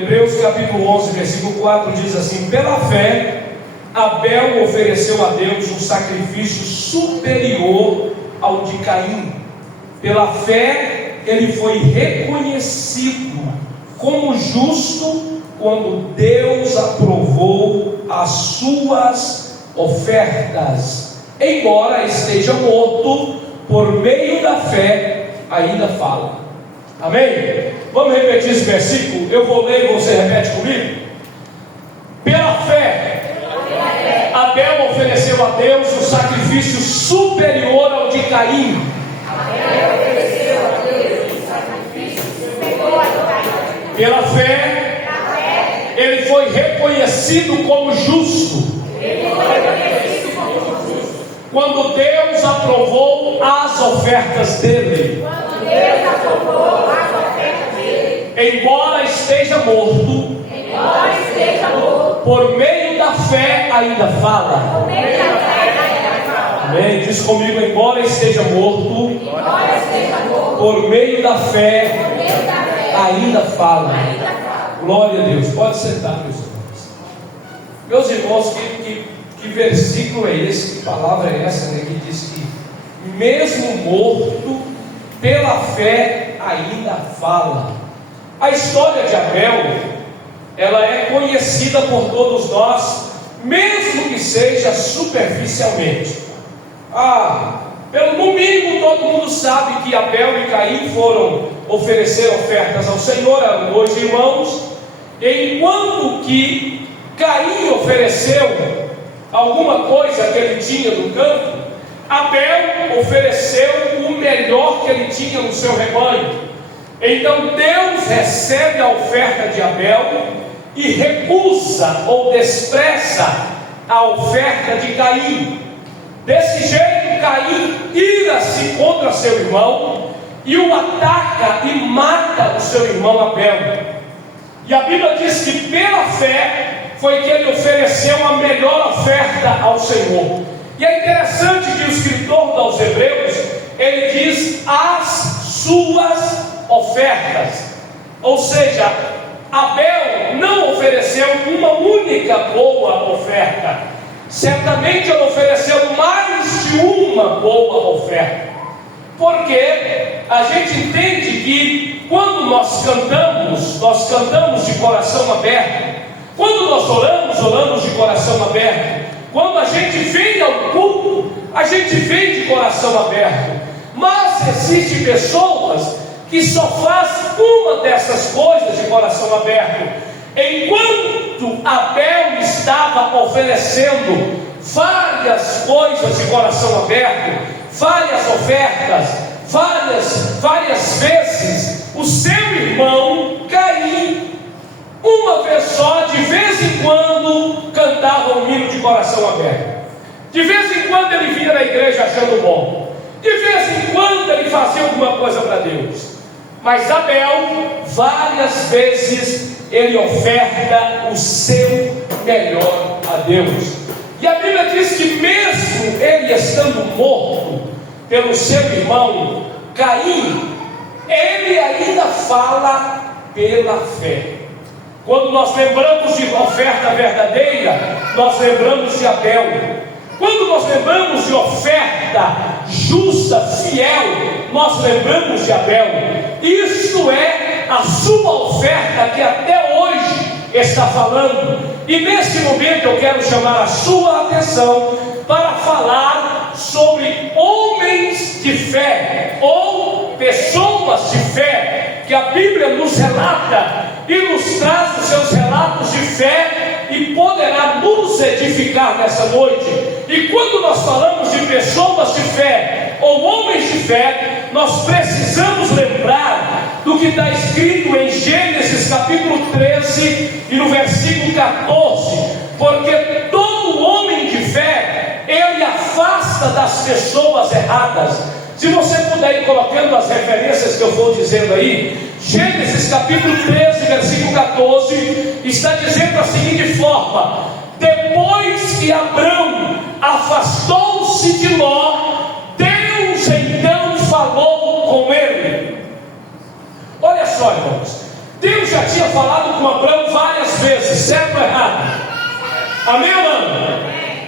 Hebreus capítulo 11, versículo 4 diz assim: pela fé, Abel ofereceu a Deus um sacrifício superior ao de Caim. Pela fé, ele foi reconhecido como justo quando Deus aprovou as suas ofertas. Embora esteja morto, por meio da fé ainda fala. Amém? Vamos repetir esse versículo? Eu vou ler e você repete comigo. Pela fé, Abel ofereceu a Deus um sacrifício superior ao de Caim. Pela fé, ele foi reconhecido como justo quando Deus aprovou as ofertas dele. Embora esteja morto, por meio da fé ainda fala. Amém? Diz comigo: embora esteja morto, por meio da fé ainda fala. Glória a Deus. Pode sentar, meus irmãos. Meus irmãos, que versículo é esse? Que palavra é essa, né? Que diz que mesmo morto, pela fé ainda fala. A história de Abel, ela é conhecida por todos nós, mesmo que seja superficialmente. No mínimo todo mundo sabe que Abel e Caim foram oferecer ofertas ao Senhor, eram dois irmãos. Enquanto que Caim ofereceu alguma coisa que ele tinha no campo, Abel ofereceu o melhor que ele tinha no seu rebanho. Então Deus recebe a oferta de Abel e recusa ou despreza a oferta de Caim. Desse jeito, Caim ira-se contra seu irmão e o ataca e mata o seu irmão Abel. E a Bíblia diz que pela fé foi que ele ofereceu a melhor oferta ao Senhor. E é interessante que o escritor aos Hebreus, ele diz as suas ofertas. Ou seja, Abel não ofereceu uma única boa oferta. Certamente ele ofereceu mais de uma boa oferta. Porque a gente entende que quando nós cantamos de coração aberto. Quando nós oramos de coração aberto. Quando a gente vem ao culto, a gente vem de coração aberto. Mas existem pessoas que só faz uma dessas coisas de coração aberto. Enquanto Abel estava oferecendo várias coisas de coração aberto, várias ofertas, várias vezes, o seu irmão Caim, uma vez só, de vez em quando, cantava um hino de coração aberto. De vez em quando ele vinha na igreja achando bom. De vez em quando ele fazia alguma coisa para Deus. Mas Abel, várias vezes, ele oferta o seu melhor a Deus. E a Bíblia diz que mesmo ele estando morto pelo seu irmão Caim, ele ainda fala pela fé. Quando nós lembramos de oferta verdadeira, nós lembramos de Abel. Quando nós lembramos de oferta justa, fiel, nós lembramos de Abel. Isso é a sua oferta que até hoje está falando. E nesse momento eu quero chamar a sua atenção para falar sobre homens de fé, ou pessoas de fé, que a Bíblia nos relata e nos traz os seus relatos de fé e poderá nos edificar nessa noite. E quando nós falamos de pessoas de fé ou homens de fé, nós precisamos lembrar do que está escrito em Gênesis capítulo 13 e no versículo 14, porque todo homem de fé, ele afasta das pessoas erradas. Se você puder ir colocando as referências que eu vou dizendo aí, Gênesis capítulo 13, versículo 14, está dizendo da seguinte forma: depois que Abrão afastou-se de Ló, Deus então falou com ele. Olha só, irmãos, Deus já já tinha falado com Abraão várias vezes, certo ou errado? Amém ou não?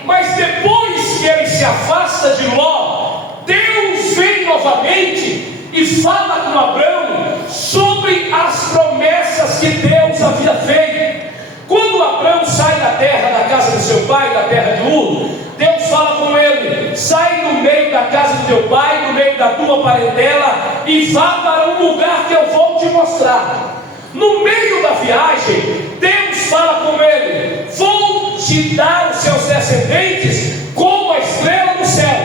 Mas depois que ele se afasta de Ló, Deus vem novamente e fala com Abraão sobre as promessas que Deus havia feito. Quando Abraão sai da terra, da casa do seu pai, da terra de Ur, Deus fala com ele: sai do meio da casa do teu pai, do meio da tua parentela, e vá para um lugar que eu vou te mostrar. No meio da viagem, Deus fala com ele: vou te dar os seus descendentes como a estrela do céu,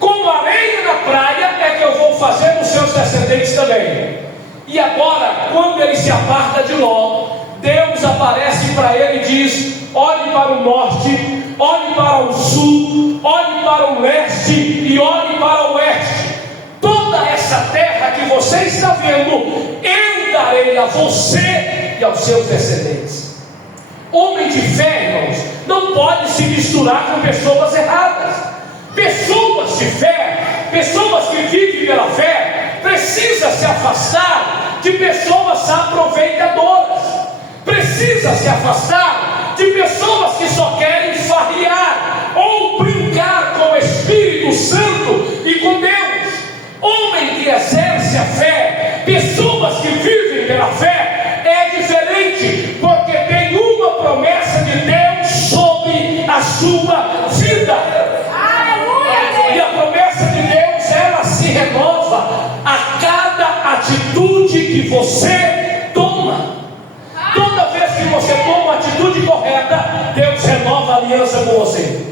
como a areia na praia é que eu vou fazer os seus descendentes também. E agora, quando ele se aparta de Ló, Deus aparece para ele e diz: olhe para o norte, olhe para o sul, olhe para o leste e olhe para o oeste. Toda essa terra que você está vendo, eu darei a você e aos seus descendentes. Homem de fé, irmãos, não pode se misturar com pessoas erradas. Pessoas de fé, pessoas que vivem pela fé, precisa se afastar de pessoas aproveitadoras. Precisa se afastar de pessoas que só querem farrear ou brincar com o Espírito Santo e com Deus. Homem que exerce a fé, pessoas que vivem pela fé, é diferente, porque tem uma promessa de Deus sobre a sua vida. E a promessa de Deus, ela se renova a cada atitude que você toma. Toda vez que você toma uma atitude correta, Deus renova a aliança com você.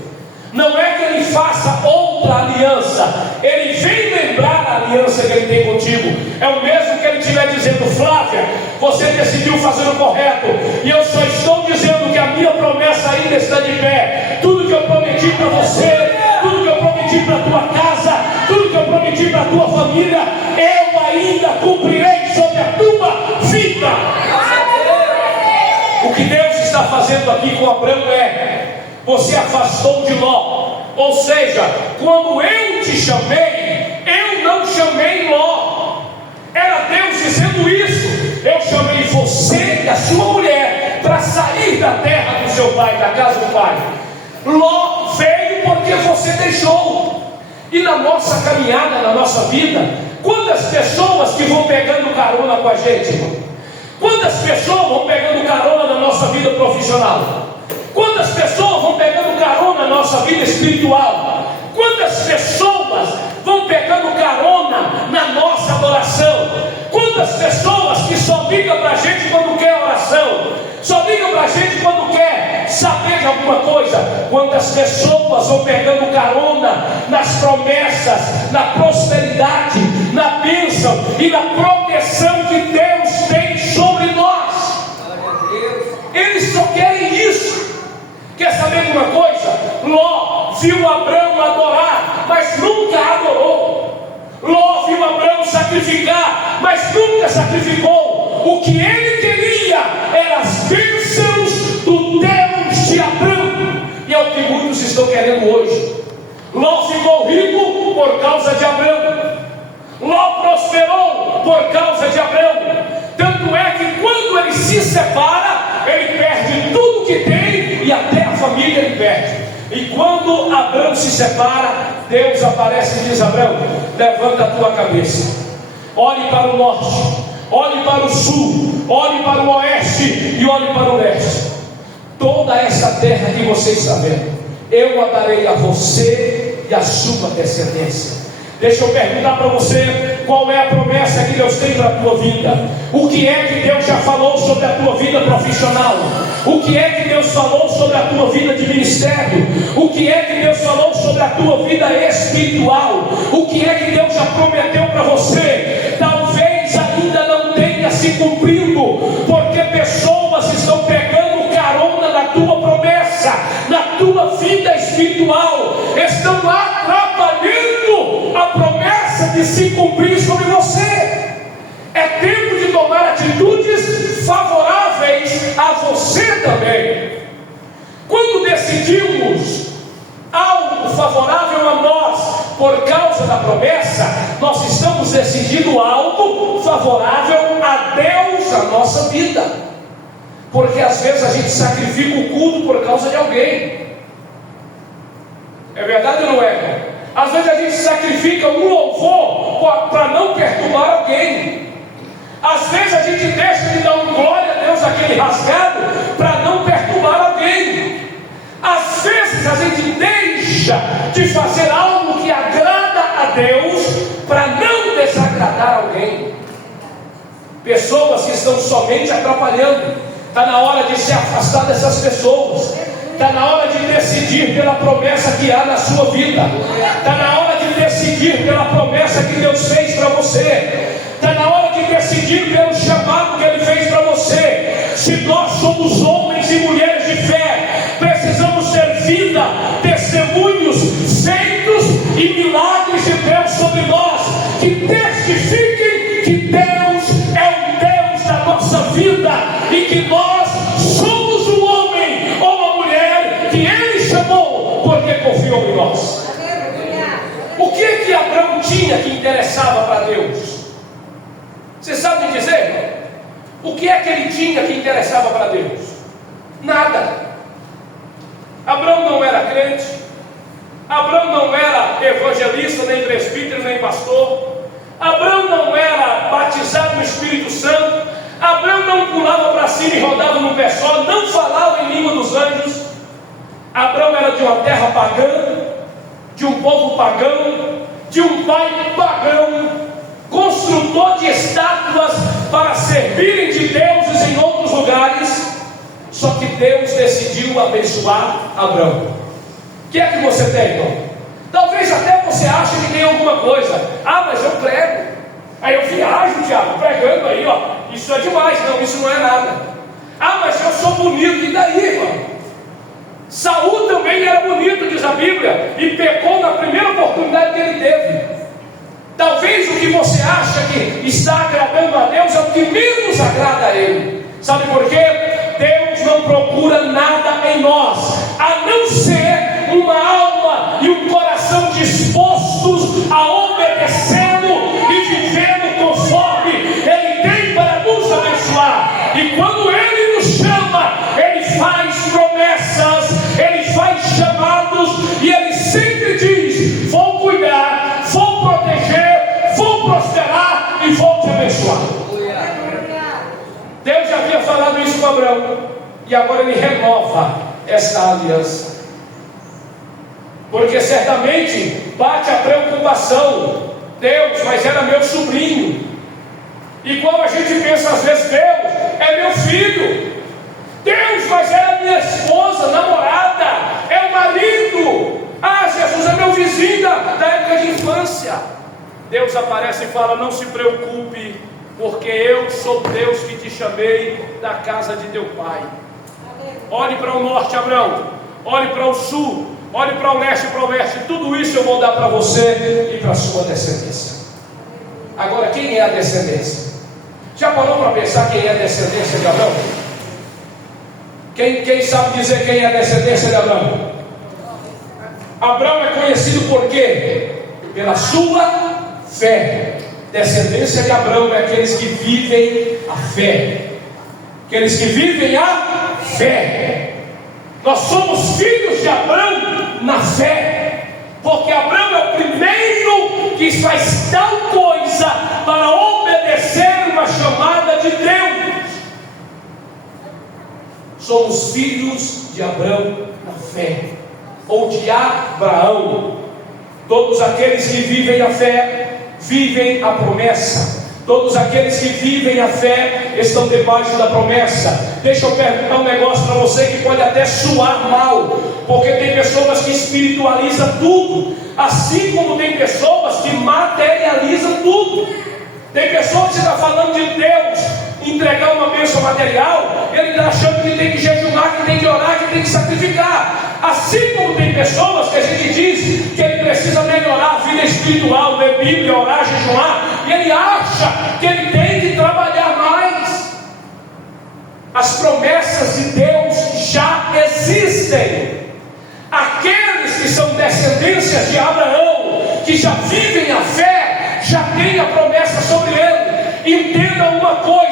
Não é que Ele faça outra aliança, Ele vem lembrar a aliança que Ele tem contigo. É o mesmo que Ele estiver dizendo: Flávia, você decidiu fazer o correto, e eu só estou dizendo que a minha promessa ainda está de pé. Tudo que eu prometi para você, tudo que eu prometi para a tua casa, tudo que eu prometi para a tua família, eu ainda cumprirei sobre a tua vida. O que Deus está fazendo aqui com Abraão é: você afastou de Ló. Ou seja, quando eu te chamei, eu não chamei Ló. Era Deus dizendo isso: eu chamei você e a sua mulher para sair da terra do seu pai, da casa do pai. Ló veio porque você deixou. E na nossa caminhada, na nossa vida, quantas pessoas que vão pegando carona com a gente, irmão? Quantas pessoas vão pegando carona na nossa vida profissional? Quantas pessoas vão pegando carona na nossa vida espiritual? Quantas pessoas vão pegando carona na nossa adoração? Quantas pessoas que só ligam para a gente quando quer oração? Só ligam para a gente quando quer saber de alguma coisa? Quantas pessoas vão pegando carona nas promessas, na prosperidade, na bênção e na proteção que Deus tem sobre nós? Eles só querem isso. Quer saber de uma coisa? Ló viu Abraão adorar, mas nunca adorou. Ló viu Abraão sacrificar, mas nunca sacrificou. O que ele queria eram as bênçãos do Deus de Abraão. E é o que muitos estão querendo hoje. Ló ficou rico por causa de Abraão. Ló prosperou por causa de Abraão. Tanto é que quando ele se separa, ele perde tudo que tem e até a família ele perde. E quando Abraão se separa, Deus aparece e diz: Abraão, levanta a tua cabeça, olhe para o norte, olhe para o sul, olhe para o oeste e olhe para o leste. Toda essa terra que você está vendo, eu a darei a você e a sua descendência. Deixa eu perguntar para você: qual é a promessa que Deus tem para a tua vida? O que é que Deus já falou sobre a tua vida profissional? O que é que Deus falou sobre a tua vida de ministério? O que é que Deus falou sobre a tua vida espiritual? O que é que Deus já prometeu para você? Talvez ainda não tenha se cumprido, porque pessoas estão pegando carona na tua promessa, na tua vida espiritual, estão atrapalhando a promessa de se cumprir sobre você. É tempo de tomar atitudes favoráveis a você também. Quando decidimos algo favorável a nós por causa da promessa, nós estamos decidindo algo favorável a a Deus a nossa vida. Porque às vezes a gente sacrifica o culto por causa de alguém. É verdade ou não é? Às vezes a gente sacrifica um louvor para não perturbar alguém. Às vezes a gente deixa de dar um glória a Deus aquele rasgado para não perturbar alguém. Às vezes a gente deixa de fazer algo que agrada a Deus para não desagradar alguém. Pessoas que estão somente atrapalhando. Está na hora de se afastar dessas pessoas. Está na hora de decidir pela promessa que há na sua vida. Está na hora de decidir pela promessa que Deus fez para você. Está na hora de decidir pelo chamado que Ele fez para você. Se nós somos homens e mulheres de fé, precisamos ter vida, testemunhos, feitos e milagres de Deus sobre nós, que testifiquem que Deus é o Deus da nossa vida e que nós somos um homem ou uma mulher que Ele chamou porque confiou em nós. O que Abraão tinha que interessava para Deus? Você sabe me dizer, irmão? O que é que ele tinha que interessava para Deus? Nada. Abraão não era crente, Abraão não era evangelista, nem presbítero, nem pastor, Abraão não era batizado no Espírito Santo, Abraão não pulava para cima e rodava no pé só, não falava em língua dos anjos. Abraão era de uma terra pagã, de um povo pagão, de um pai pagão, construtor de estátuas para servirem de deuses em outros lugares. Só que Deus decidiu abençoar Abraão. O que é que você tem, irmão? Talvez até você ache que tem alguma coisa. Ah, mas eu prego. Aí eu viajo, Tiago, pregando aí, ó. Isso é demais. Não, isso não é nada. Ah, mas eu sou bonito. E daí, irmão? Saul também era bonito, diz a Bíblia, e pecou na primeira oportunidade que ele teve. Talvez o que você acha que está agradando a Deus é o que menos agrada a Ele. Sabe por quê? Deus não procura nada em nós, a não ser uma alma e um coração dispostos a obedecê-lo e vivendo conforme Ele tem para nos abençoar. E quando Ele nos chama, Ele faz promessas, Ele faz chamados, e Ele sempre diz: vou cuidar, vou proteger, vou prosperar e vou te abençoar. Deus já havia falado isso com Abraão, e agora Ele renova essa aliança, porque certamente bate a preocupação: Deus, mas era meu sobrinho. Igual a gente pensa às vezes: Deus, é meu filho. Deus, mas era minha esposa, namorada, é o marido. Ah, Jesus, é meu vizinho da época de infância. Deus aparece e fala: não se preocupe, porque eu sou Deus que te chamei da casa de teu pai. Olhe para o norte, Abraão, olhe para o sul, olhe para o leste e para o oeste. Tudo isso eu vou dar para você e para a sua descendência. Agora, quem é a descendência? Já parou para pensar quem é a descendência de Abraão? Quem sabe dizer quem é a descendência de Abraão? Abraão é conhecido por quê? Pela sua fé. Descendência de Abraão é aqueles que vivem a fé. Aqueles que vivem a fé. Nós somos filhos de Abraão na fé, porque Abraão é o primeiro que faz tal coisa para obedecer uma chamada de Deus. Somos filhos de Abraão na fé, ou de Abraão. Todos aqueles que vivem a fé, vivem a promessa. Todos aqueles que vivem a fé estão debaixo da promessa. Deixa eu perguntar um negócio para você que pode até soar mal, porque tem pessoas que espiritualizam tudo, assim como tem pessoas que materializam tudo. Tem pessoas que você está falando de Deus entregar uma bênção material, ele está achando que tem que jejuar, que tem que orar, que tem que sacrificar. Assim como tem pessoas que a gente diz que ele precisa melhorar a vida espiritual, ler Bíblia, orar, jejuar, e ele acha que ele tem que trabalhar mais. As promessas de Deus já existem. Aqueles que são descendências de Abraão, que já vivem a fé, já têm a promessa sobre ele. Entenda uma coisa: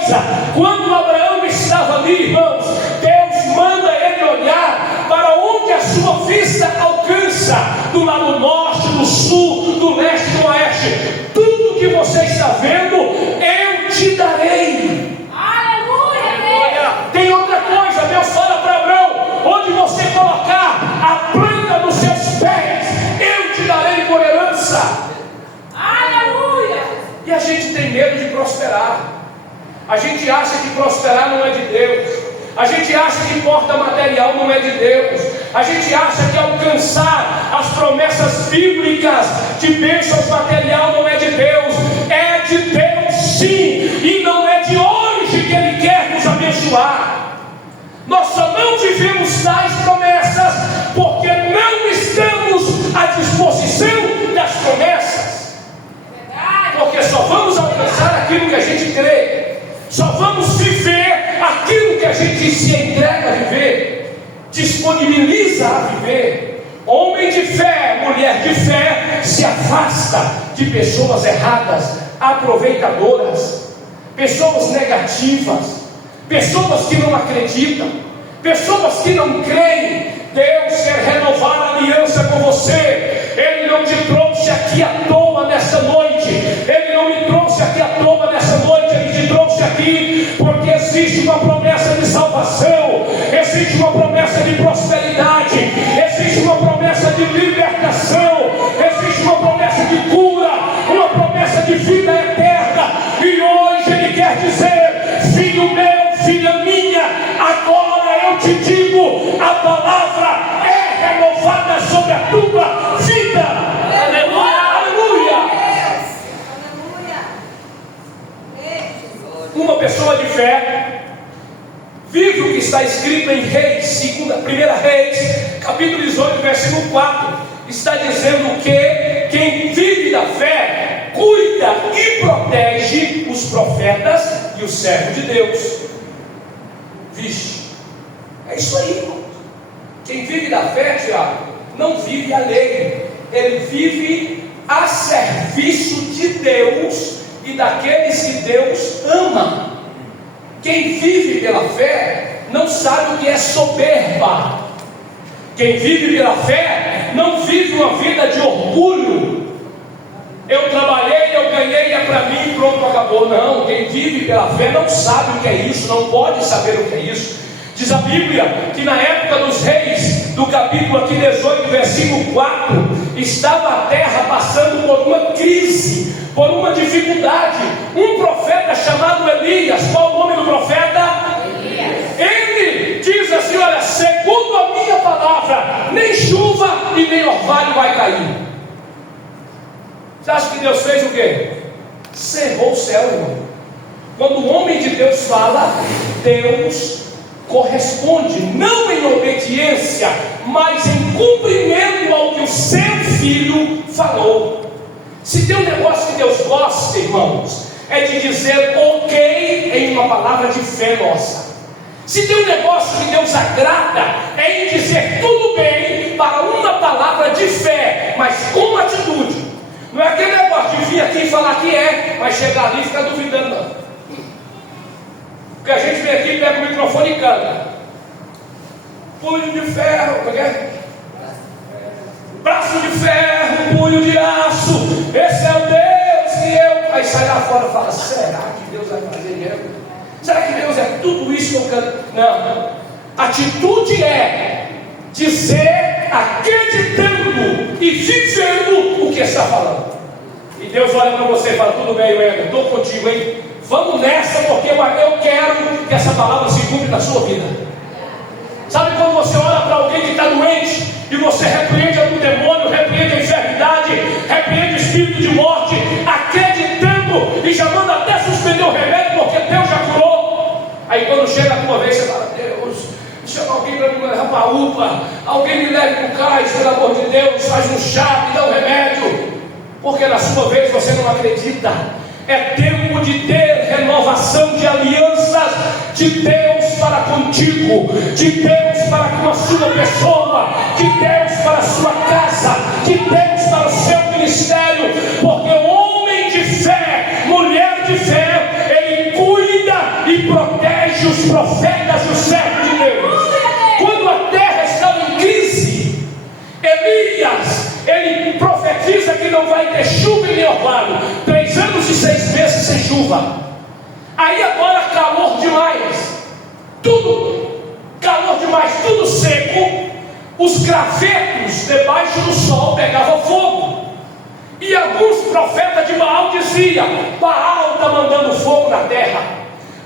A gente acha que prosperar não é de Deus. A gente acha que porta material não é de Deus. A gente acha que alcançar as promessas bíblicas de bênçãos material não é de Deus. É de Deus sim, e não é de hoje que Ele quer nos abençoar. Nós só não vivemos tais promessas porque não estamos à disposição das promessas. Porque só vamos alcançar aquilo que a gente crê. Só vamos viver aquilo que a gente se entrega a viver, disponibiliza a viver. Homem de fé, mulher de fé, se afasta de pessoas erradas, aproveitadoras, pessoas negativas, pessoas que não acreditam, pessoas que não creem. Deus quer renovar a aliança com você. Ele não te trouxe aqui à toa nessa noite. Ele não me trouxe aqui à toa nessa noite. Ele te trouxe aqui porque existe uma promessa de salvação, existe uma promessa de prosperidade, existe uma promessa de libertação, existe uma promessa de cura, uma promessa de vida eterna. E hoje Ele quer dizer: filho meu, filha minha, agora eu te digo, a palavra é renovada sobre a tua vida. Aleluia, aleluia. Uma pessoa de fé vive o que está escrito em Reis, 1 Reis, capítulo 18, versículo 4. Está dizendo que quem vive da fé cuida e protege os profetas e os servos de Deus. Vixe, é isso aí, irmão. Quem vive da fé, Tiago, não vive alheio. Ele vive a serviço de Deus e daqueles que Deus ama. Quem vive pela fé não sabe o que é soberba. Quem vive pela fé não vive uma vida de orgulho. Eu trabalhei, eu ganhei, é para mim, pronto, acabou. Não, quem vive pela fé não sabe o que é isso, não pode saber o que é isso. Diz a Bíblia que na época dos reis, do capítulo aqui 18, versículo 4, estava a terra passando por uma crise, por uma dificuldade. Um profeta chamado Elias, qual o nome do profeta? Elias. Ele diz assim: olha, segundo a minha palavra, nem chuva e nem orvalho vai cair. Você acha que Deus fez o quê? Cerrou o céu, irmão. Quando o homem de Deus fala, Deus corresponde, não em obediência, mas em cumprimento ao que o seu filho falou. Se tem um negócio que Deus gosta, irmãos, é de dizer ok em uma palavra de fé nossa. Se tem um negócio que Deus agrada, é em dizer tudo bem para uma palavra de fé, mas com atitude. Não é aquele negócio de vir aqui e falar que é, mas chegar ali e ficar duvidando, não. Porque a gente vem aqui, pega o microfone e canta. Punho de ferro, como é? Braço de ferro, punho de aço, esse é o Deus que eu... Aí sai lá fora e fala: será que Deus vai fazer mesmo? Será que Deus é tudo isso que eu canto? Não. Atitude é dizer, acreditando e vivendo o que está falando. E Deus olha para você e fala: tudo bem, Wender, estou contigo, hein? Vamos nessa, porque eu quero que essa palavra se cumpra na sua vida. Sabe quando você olha para alguém que está doente e você repreende o demônio, repreende a enfermidade, repreende o espírito de morte, acreditando e já manda até suspender o remédio porque Deus já curou. Aí quando chega a tua vez, você fala: Deus, chama alguém para me levar para a UPA, alguém me leve para o cais, pelo amor de Deus, faz um chá, me dá um remédio. Porque na sua vez você não acredita. É tempo de ter renovação de alianças de Deus para contigo, de Deus para com a sua pessoa, de Deus para a sua casa, de Deus para o seu ministério. Porque o homem de fé, mulher de fé, ele cuida e protege os profetas e os servos de Deus. Quando a terra estava em crise, Elias, ele profetiza que não vai ter chuva e nem orvalho. 3 anos e 6 meses sem chuva. Aí agora calor demais, tudo calor demais, tudo seco. Os gravetos debaixo do sol pegavam fogo. E alguns profetas de Baal diziam: Baal está mandando fogo na terra,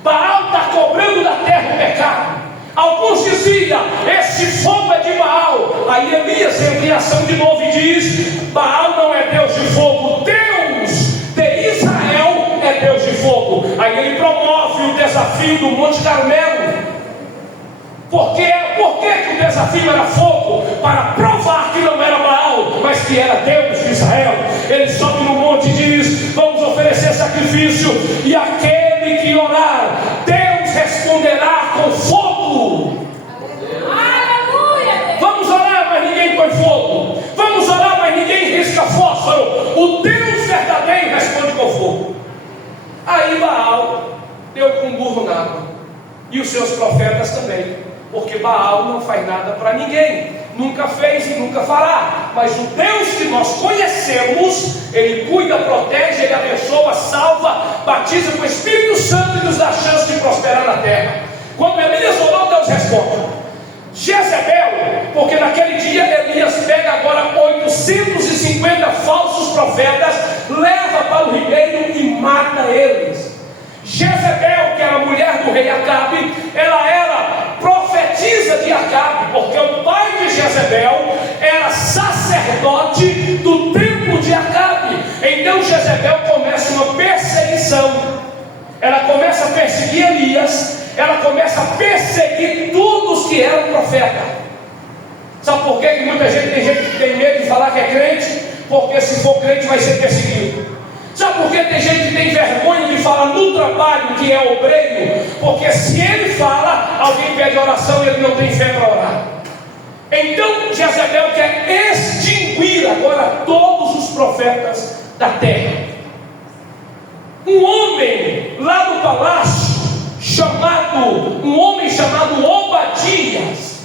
Baal está cobrando da terra o pecado. Alguns diziam: esse fogo é de Baal. Aí Elias entra em ação de novo e diz: Baal não é Deus de fogo, Deus de Israel é Deus de fogo. Aí ele promove o desafio do Monte Carmelo. Por que o desafio era fogo? Para provar que não era Baal, mas que era Deus de Israel. Ele sobe no monte e diz: vamos oferecer sacrifício, e aquele que orar, Deus responderá com fogo. Aleluia! Vamos orar, mas ninguém põe fogo. Vamos orar, mas ninguém risca fósforo. O Deus verdadeiro responde com fogo. Aí Baal deu com burro na água, e os seus profetas também. Porque Baal não faz nada para ninguém, nunca fez e nunca fará. Mas o Deus que nós conhecemos, Ele cuida, protege, Ele abençoa, salva, batiza com o Espírito Santo e nos dá a chance de prosperar na terra. Quando Elias orou, Deus responde. Jezebel, porque naquele dia Elias pega agora 850 falsos profetas, leva para o ribeiro e mata eles. Jezebel, que era a mulher do rei Acabe, ela era profetisa de Acabe, porque o pai de Jezebel era sacerdote do templo de Acabe. Então Jezebel começa uma perseguição. Ela começa a perseguir Elias, ela começa a perseguir todos que eram profetas. Sabe por quê? Que muita gente tem medo de falar que é crente? Porque se for crente vai ser perseguido. Sabe por que tem gente que tem vergonha de falar no trabalho que é obreiro? Porque se ele fala, alguém pede oração e ele não tem fé para orar. Então Jezebel quer extinguir agora todos os profetas da terra. Um homem lá no palácio, um homem chamado Obadias,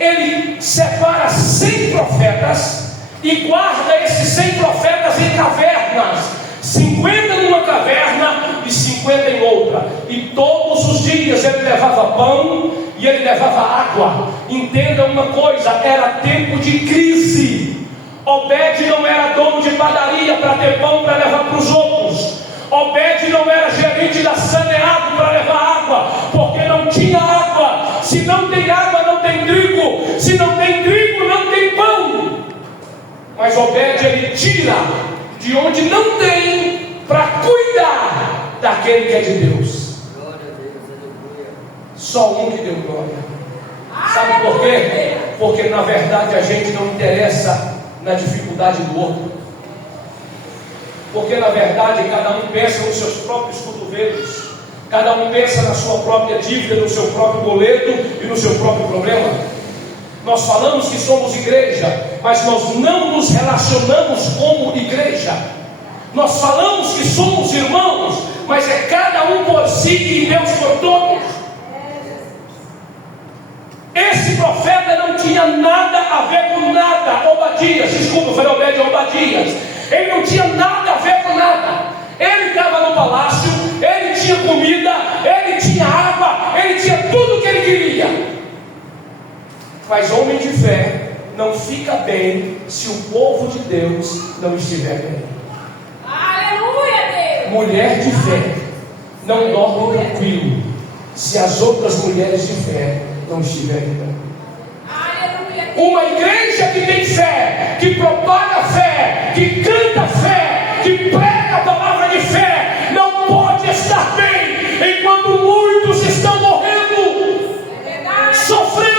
ele separa 100 profetas e guarda esses 100 profetas em cavernas, 50 numa caverna e 50 em outra. E todos os dias ele levava pão e ele levava água. Entenda uma coisa, era tempo de crise. Obed não era dono de padaria para ter pão para levar para os outros. Obed não era gerente da Saneado para levar água, porque não tinha água. Se não tem água, não tem trigo. Se não tem trigo, não tem pão. Mas Obed, ele tira de onde não tem para cuidar daquele que é de Deus. Só um que deu glória. Sabe por quê? Porque na verdade a gente não interessa na dificuldade do outro. Porque na verdade cada um pensa nos seus próprios cotovelos. Cada um pensa na sua própria dívida, no seu próprio boleto e no seu próprio problema. Nós falamos que somos igreja, mas nós não nos relacionamos como igreja. Nós falamos que somos irmãos, mas é cada um por si e Deus por todos. Esse profeta não tinha nada a ver com nada. Obadias, desculpa, eu falei Obed, Obadias. Ele não tinha nada a ver com nada. Ele estava no palácio, ele tinha comida, ele tinha água, ele tinha tudo o que ele queria. Mas homem de fé não fica bem se o povo de Deus não estiver bem. Aleluia, Deus! Mulher de fé não dorme tranquilo se as outras mulheres de fé não estiverem bem. Aleluia! Uma igreja que tem fé, que propaga fé, que canta fé, que prega a palavra de fé, não pode estar bem enquanto muitos estão morrendo, sofrendo,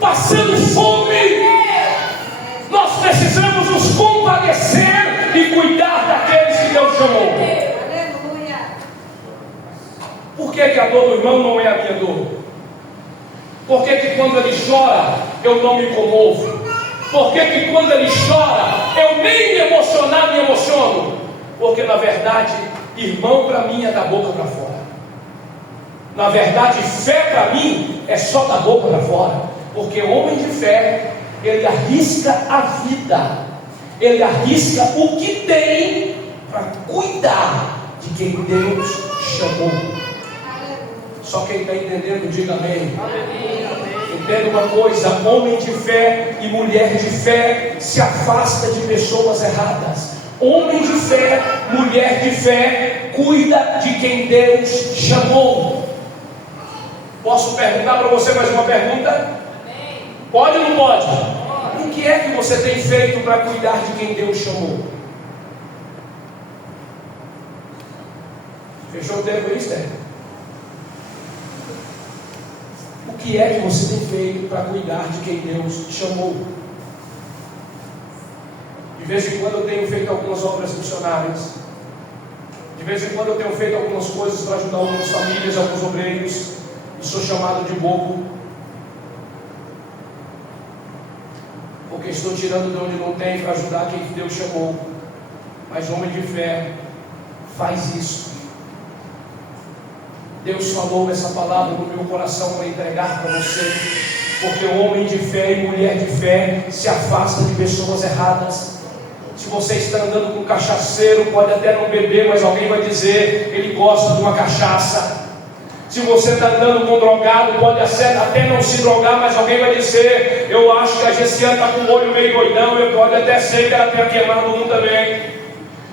passando fome. Nós precisamos nos compadecer e cuidar daqueles que Deus chamou. Por que a dor do irmão não é a minha dor? Por que quando ele chora eu não me comovo? Por que quando ele chora eu nem me emocionar me emociono? Porque na verdade irmão para mim é da boca para fora. Na verdade fé para mim é só da boca para fora. Porque homem de fé, ele arrisca a vida, ele arrisca o que tem para cuidar de quem Deus chamou. Só quem está entendendo, diga amém. Entenda uma coisa: homem de fé e mulher de fé se afasta de pessoas erradas. Homem de fé, mulher de fé cuida de quem Deus chamou. Posso perguntar para você mais uma pergunta? Pode ou não pode? O que é que você tem feito para cuidar de quem Deus chamou? Fechou o tempo aí, Esther? O que é que você tem feito para cuidar de quem Deus chamou? De vez em quando eu tenho feito algumas obras missionárias. De vez em quando eu tenho feito algumas coisas para ajudar algumas famílias, alguns obreiros. E sou chamado de bobo. Porque estou tirando de onde não tem para ajudar quem Deus chamou. Mas homem de fé faz isso. Deus falou essa palavra no meu coração para entregar para você. Porque homem de fé e mulher de fé se afasta de pessoas erradas. Se você está andando com um cachaceiro, pode até não beber, mas alguém vai dizer, ele gosta de uma cachaça. Se você está andando com um drogado, pode até não se drogar, mas alguém vai dizer, eu acho que a Gessiane está com o olho meio doidão, pode até ser que ela tenha queimado um também.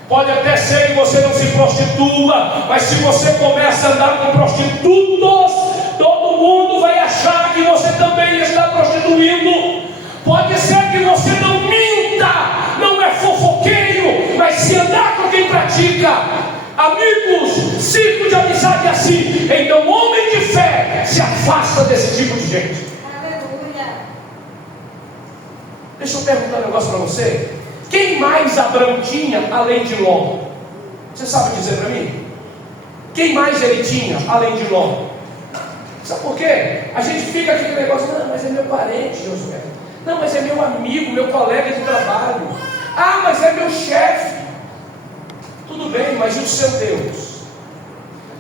Pode até ser que você não se prostitua, mas se você começa a andar com prostitutos, todo mundo vai achar que você também está prostituindo. Pode ser que você não minta, não é fofoqueiro, mas se andar com quem pratica, amigos, círculo de amizade assim, então homem de fé se afasta desse tipo de gente. Aleluia. Deixa eu perguntar um negócio para você. Quem mais Abraão tinha além de Ló? Você sabe dizer para mim? Quem mais ele tinha além de Ló? Sabe por quê? A gente fica aqui com o negócio, não, mas é meu parente, Josué. Não, mas é meu amigo, meu colega de trabalho. Ah, mas é meu chefe. Tudo bem, mas e o seu Deus?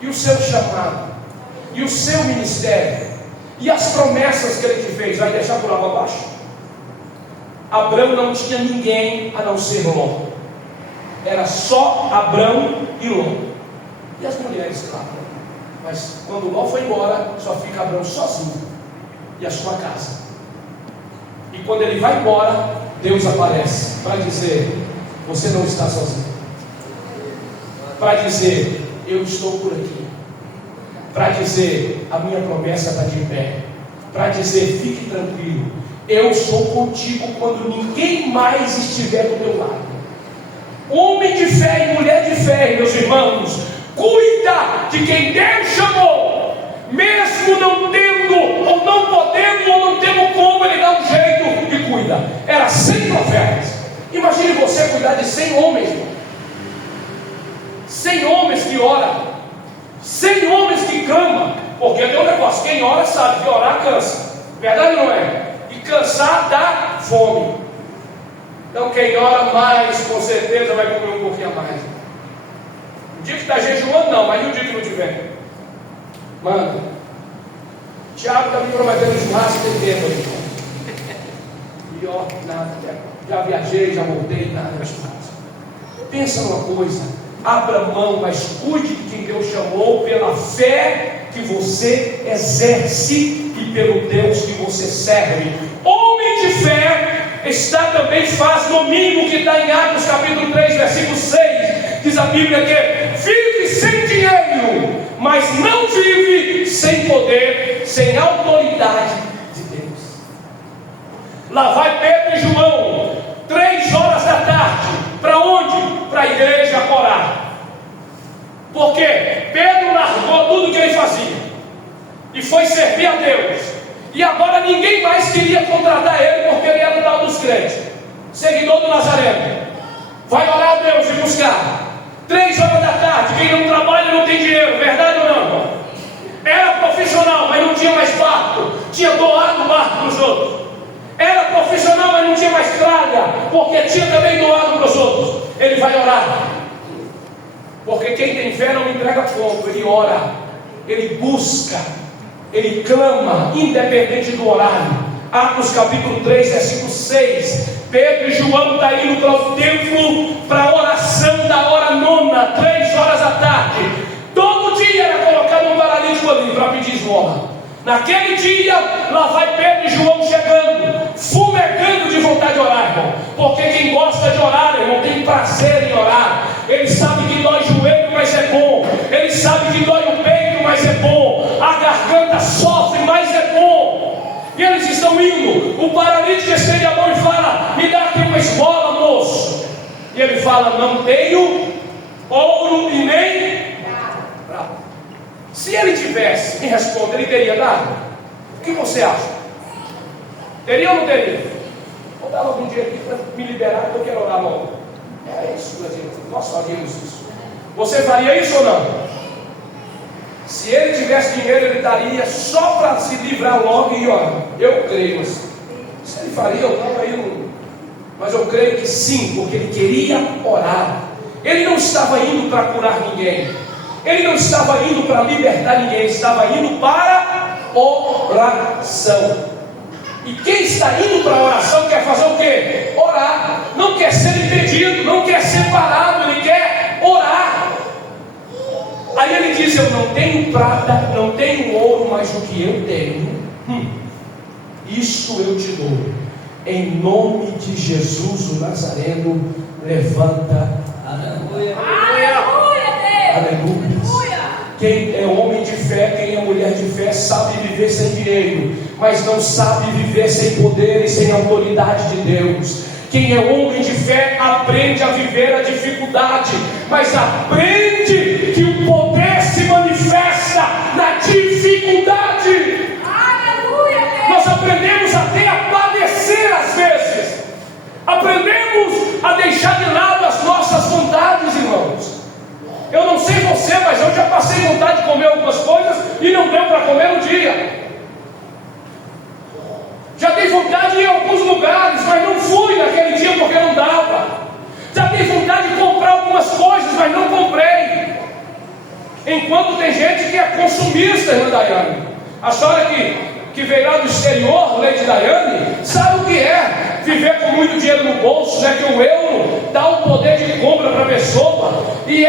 E o seu chamado? E o seu ministério? E as promessas que ele te fez? Vai deixar por água abaixo? Abraão não tinha ninguém a não ser Ló. Era só Abraão e Ló. E as mulheres, claro. Mas quando Ló foi embora, só fica Abraão sozinho. E a sua casa. E quando ele vai embora, Deus aparece para dizer, você não está sozinho. Para dizer, eu estou por aqui. Para dizer, a minha promessa está de pé. Para dizer, fique tranquilo. Eu sou contigo quando ninguém mais estiver do teu lado. Homem de fé e mulher de fé, meus irmãos, cuida de quem Deus chamou. Mesmo não tendo, ou não podendo, ou não tendo como, ele dá um jeito e cuida. Era 100 profetas. Imagine você cuidar de 100 homens. 100 homens que oram. 100 homens que clamam. Porque tem um negócio, quem ora sabe que orar cansa. Verdade ou não é? E cansar dá fome. Então quem ora mais, com certeza vai comer um pouquinho a mais. O dia que está jejuando não, mas e o dia que não tiver? Mano, Tiago está me prometendo churrasco de tempo aí. E ó, nada, já viajei, já voltei, nada de churrasco. Pensa numa coisa, abra mão, mas cuide de quem Deus chamou pela fé que você exerce e pelo Deus que você serve. Homem de fé está também faz domingo, que está em Atos capítulo 3, versículo 6. Diz a Bíblia que vive sem dinheiro, mas não vive sem poder, sem autoridade de Deus. Lá vai Pedro e João, 3 horas da tarde. Para onde? Para a igreja orar. Porque Pedro largou tudo que ele fazia e foi servir a Deus. E agora ninguém mais queria contratar ele, porque ele era o tal dos crentes, seguidor do Nazareno. Vai orar a Deus e buscar. 3 horas da tarde, quem não trabalha não tem dinheiro, verdade ou não? Era profissional, mas não tinha mais barco, tinha doado o barco para os outros. Era profissional, mas não tinha mais tralha, porque tinha também doado para os outros. Ele vai orar. Porque quem tem fé não entrega ponto, ele ora, ele busca, ele clama, independente do horário. Atos capítulo 3, versículo 6. Pedro e João estão indo para o templo, para a oração da hora nona, 3 horas da tarde. Todo dia era colocado um paralítico ali para pedir esmola. Naquele dia, lá vai Pedro e João chegando, fumegando de vontade de orar, irmão. Porque quem gosta de orar, irmão, tem prazer em orar. Ele sabe que dói joelho, mas é bom. Ele sabe que dói o peito, mas é bom. A garganta sofre, mas é bom. E eles estão indo. O paralítico estende a mão e fala: me dá aqui uma esmola, moço. E ele fala: não tenho ouro e nem prata. Se ele tivesse, me responda, ele teria dado? O que você acha? Teria ou não teria? Vou dar algum dinheiro aqui para me liberar, que eu quero orar logo. É isso, nós faríamos isso. Você faria isso ou não? Se ele tivesse dinheiro, ele daria só para se livrar logo e orar. Eu creio assim. Se ele faria ou não, aí não. Mas eu creio que sim, porque ele queria orar. Ele não estava indo para curar ninguém. Ele não estava indo para libertar ninguém. Ele estava indo para oração. E quem está indo para a oração quer fazer o quê? Orar. Não quer ser impedido, não quer ser parado, ele quer orar. Aí ele diz: eu não tenho prata, não tenho ouro, mas o que eu tenho, isto eu te dou. Em nome de Jesus o Nazareno, levanta. Aleluia. Aleluia. Quem é homem de fé, quem é mulher de fé, sabe viver sem dinheiro, mas não sabe viver sem poder e sem autoridade de Deus. Quem é homem de fé aprende a viver a dificuldade, mas aprende que o poder se manifesta na dificuldade. Aleluia! Nós aprendemos até a padecer às vezes. Aprendemos a deixar de lado as nossas vontades, irmãos. Eu não sei você, mas eu já passei vontade de comer algumas coisas e não deu para comer no dia. Já dei vontade de ir a alguns lugares, mas não fui naquele dia porque não dava. Já dei vontade de comprar algumas coisas, mas não comprei. Enquanto tem gente que é consumista, irmã Daiane. A senhora que veio lá do exterior, Lady Daiane, sabe o que é viver com muito dinheiro no bolso, né? Que o euro dá o poder de compra para a pessoa. E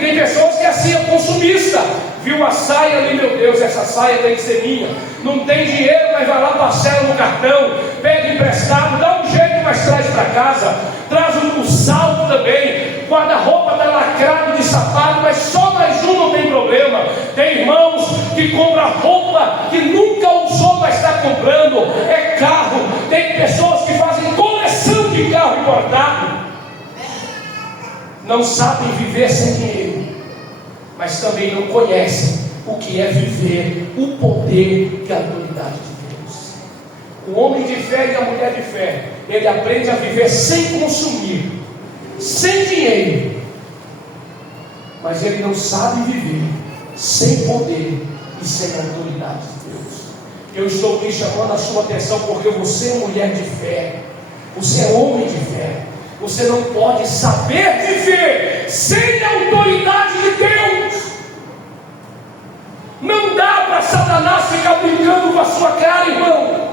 tem pessoas que assim é consumista. Viu a saia ali, meu Deus, essa saia tem que ser minha. Não tem dinheiro, mas vai lá, parcela no cartão, pega emprestado, dá um jeito, mas traz para casa. Traz um salto também. Guarda-roupa está lacrado de sapato, mas só mais um não tem problema. Tem irmãos que compram roupa que nunca usou, mas está comprando. É carro. Tem pessoas que fazem coleção de carro importado. Não sabem viver sem dinheiro, mas também não conhecem o que é viver o poder e a autoridade de Deus. O homem de fé e a mulher de fé, ele aprende a viver sem consumir, sem dinheiro, mas ele não sabe viver sem poder e sem a autoridade de Deus. Eu estou aqui chamando a sua atenção porque você é mulher de fé, você é homem de fé. Você não pode saber viver sem a autoridade de Deus. Não dá para Satanás ficar brincando com a sua cara, irmão.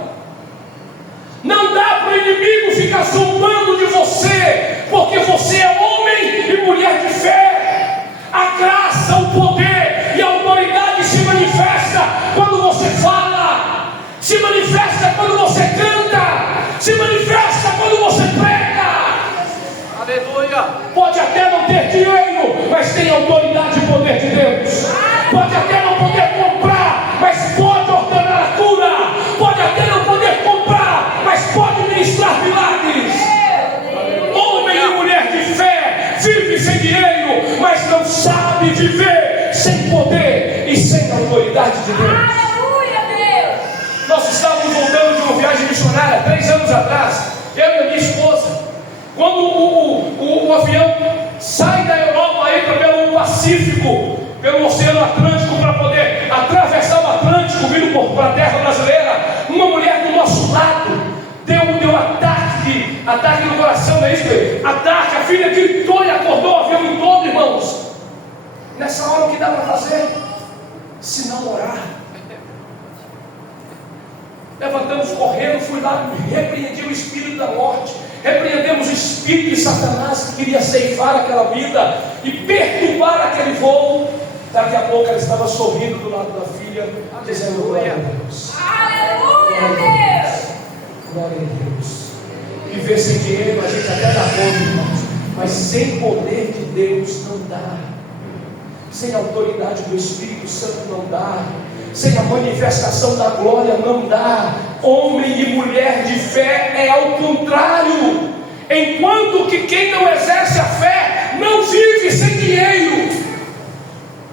Não dá para o inimigo ficar zombando de você, porque você é homem e mulher de fé. A graça, o poder e a autoridade se manifesta quando você fala, se manifesta quando você canta, se manifesta quando você prega. Aleluia. Pode até não ter dinheiro, mas tem autoridade e poder de Deus. Pode até não poder comprar, mas pode ordenar a cura. Pode até não poder comprar, mas pode ministrar milagres. Homem e mulher de fé vive sem dinheiro, mas não sabe viver sem poder e sem autoridade de Deus. Aleluia, Deus. Nós estávamos voltando de uma viagem missionária 3 anos atrás, eu e a minha esposa. Quando o avião sai da Europa, entra pelo Pacífico, pelo Oceano Atlântico, para poder atravessar o Atlântico, vindo para a terra brasileira, uma mulher do nosso lado deu ataque no coração, não é isso? Ataque, a filha gritou e acordou o avião em todo, irmãos. Nessa hora o que dá para fazer? Se não orar. Levantamos correndo, fui lá, repreendi o espírito da morte, repreendemos o espírito de Satanás que queria ceifar aquela vida e perturbar aquele voo. Daqui a pouco ela estava sorrindo do lado da filha, dizendo: glória a Deus. Aleluia, Deus. Glória a Deus. Viver sem dinheiro a gente até dá conta, irmãos, mas sem poder de Deus não dá. Sem a autoridade do Espírito Santo não dá. Sem a manifestação da glória não dá. Homem e mulher de fé é ao contrário. Enquanto que quem não exerce a fé não vive sem dinheiro,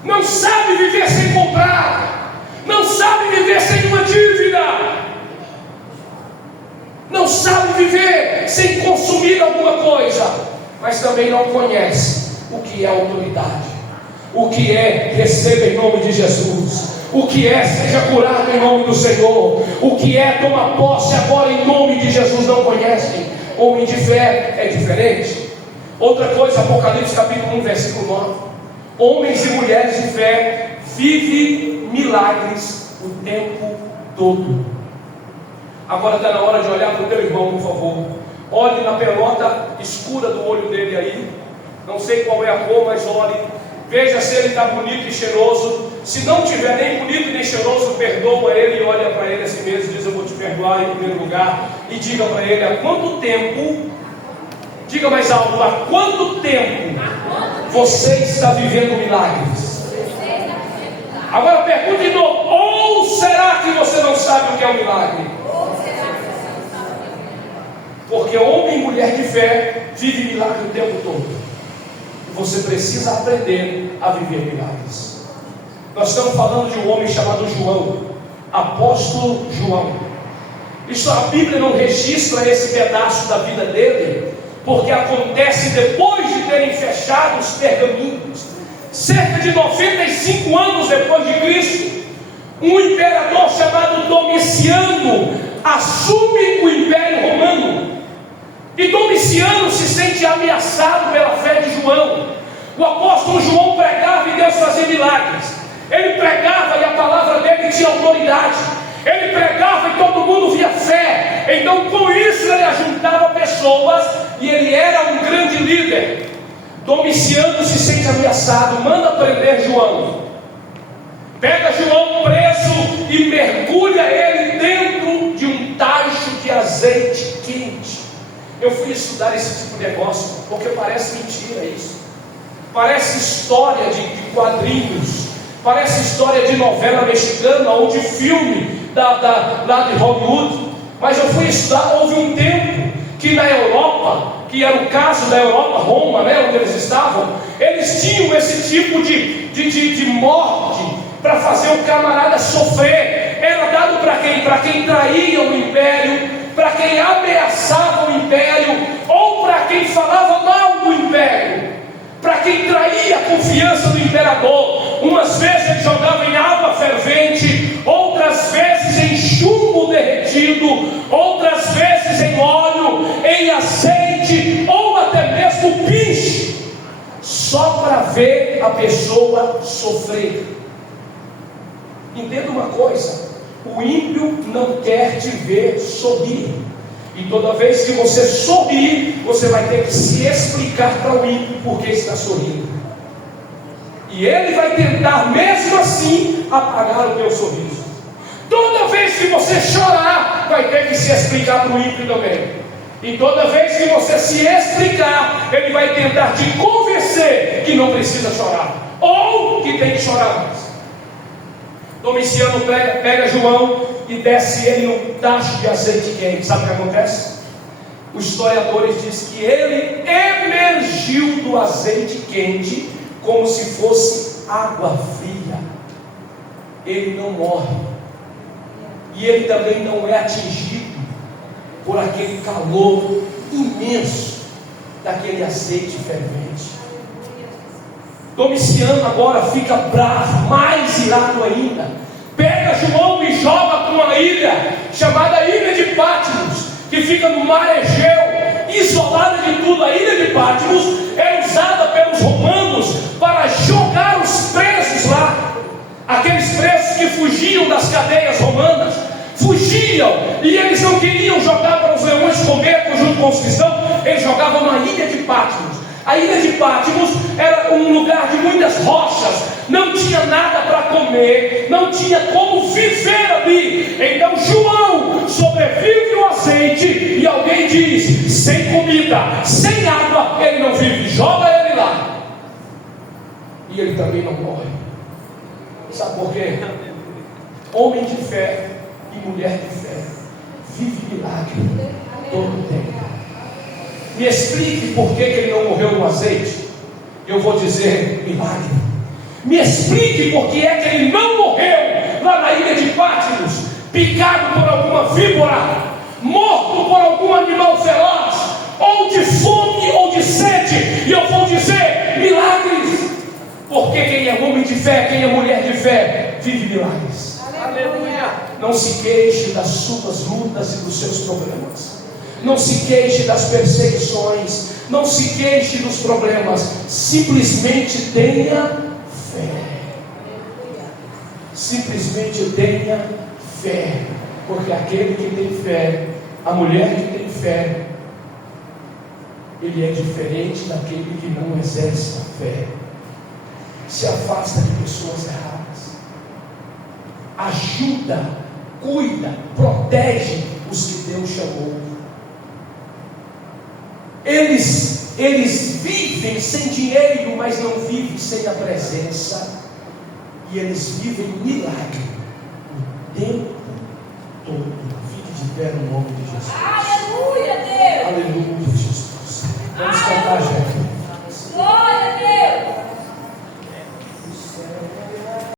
não sabe viver sem comprar, não sabe viver sem uma dívida, não sabe viver sem consumir alguma coisa, mas também não conhece o que é autoridade, o que é receba em nome de Jesus, o que é seja curado em nome do Senhor, o que é toma posse agora em nome de Jesus. Não conhecem. Homem de fé é diferente. Outra coisa, Apocalipse capítulo 1 versículo 9: homens e mulheres de fé vivem milagres o tempo todo. Agora está na hora de olhar para o teu irmão, por favor. Olhe na pelota escura do olho dele aí. Não sei qual é a cor, mas olhe. Veja se ele está bonito e cheiroso. Se não tiver nem bonito nem cheiroso, perdoa ele e olha para ele assim mesmo. Diz: eu vou te perdoar em primeiro lugar. E diga para ele: há quanto tempo, diga mais alto, há quanto tempo você está vivendo milagres? Agora pergunte de novo: ou será que você não sabe o que é um milagre? Porque homem e mulher de fé vive milagre o tempo todo. Você precisa aprender a viver milagres. Nós estamos falando de um homem chamado João, apóstolo João. Isso a Bíblia não registra esse pedaço da vida dele, porque acontece depois de terem fechado os pergaminhos. Cerca de 95 anos depois de Cristo, um imperador chamado Domiciano assume o Império Romano. E Domiciano se sente ameaçado pela fé de João. O apóstolo João pregava e Deus fazia milagres. Ele pregava e a palavra dele tinha autoridade. Ele pregava e todo mundo via fé. Então com isso ele ajuntava pessoas e ele era um grande líder. Domiciano se sente ameaçado, manda prender João. Pega João preso e mergulha ele dentro de um tacho de azeite quente. Eu fui estudar esse tipo de negócio, porque parece mentira isso. Parece história de quadrinhos, parece história de novela mexicana ou de filme lá de Hollywood. Mas eu fui estudar, houve um tempo que na Europa, que era o caso da Europa, Roma, né, onde eles estavam, eles tinham esse tipo de morte para fazer o camarada sofrer. Era dado para quem? Para quem traía o império, para quem ameaçava o império, ou para quem falava mal do império, para quem traía a confiança do imperador. Umas vezes ele jogava em água fervente, outras vezes em chumbo derretido, outras vezes em óleo, em azeite, ou até mesmo piche, só para ver a pessoa sofrer. Entenda uma coisa: o ímpio não quer te ver sorrir. E toda vez que você sorrir, você vai ter que se explicar para o ímpio por que está sorrindo. E ele vai tentar mesmo assim apagar o teu sorriso. Toda vez que você chorar, vai ter que se explicar para o ímpio também. E toda vez que você se explicar, ele vai tentar te convencer que não precisa chorar, ou que tem que chorar mais. Domiciano pega João e desce ele num tacho de azeite quente. Sabe o que acontece? Os historiadores dizem que ele emergiu do azeite quente como se fosse água fria. Ele não morre. E ele também não é atingido por aquele calor imenso daquele azeite fervente. Domiciano agora fica bravo, mais irado ainda. Pega João e joga para uma ilha chamada Ilha de Patmos, que fica no mar Egeu, isolada de tudo. A Ilha de Patmos é usada pelos romanos para jogar os presos lá. Aqueles presos que fugiam das cadeias romanas, fugiam, e eles não queriam jogar para os leões comer junto com os cristãos. Eles jogavam na Ilha de Patmos. A Ilha de Patmos era um lugar de muitas rochas, não tinha nada para comer, não tinha como viver ali. Então João sobrevive o azeite, e alguém diz: sem comida, sem água, ele não vive. Joga ele lá. e ele também não morre. Sabe por quê? Homem de fé e mulher de fé vive milagre todo o tempo. Me explique por que ele não morreu no azeite. Eu vou dizer milagre. Me explique por que é que ele não morreu lá na ilha de Patmos, picado por alguma víbora, morto por algum animal feroz, ou de fome ou de sede. E eu vou dizer milagres, porque quem é homem de fé, quem é mulher de fé, vive milagres. Aleluia. Não se queixe das suas lutas e dos seus problemas. Não se queixe das perseguições. Não se queixe dos problemas. Simplesmente tenha fé. Simplesmente tenha fé. Porque aquele que tem fé, a mulher que tem fé, ele é diferente daquele que não exerce a fé. Se afasta de pessoas erradas. Ajuda, cuida, protege os que Deus chamou. Eles vivem sem dinheiro, mas não vivem sem a presença. E eles vivem milagre o tempo todo. Fique de pé no nome de Jesus. Aleluia, Deus. Aleluia, Jesus. Vamos cantar, gente.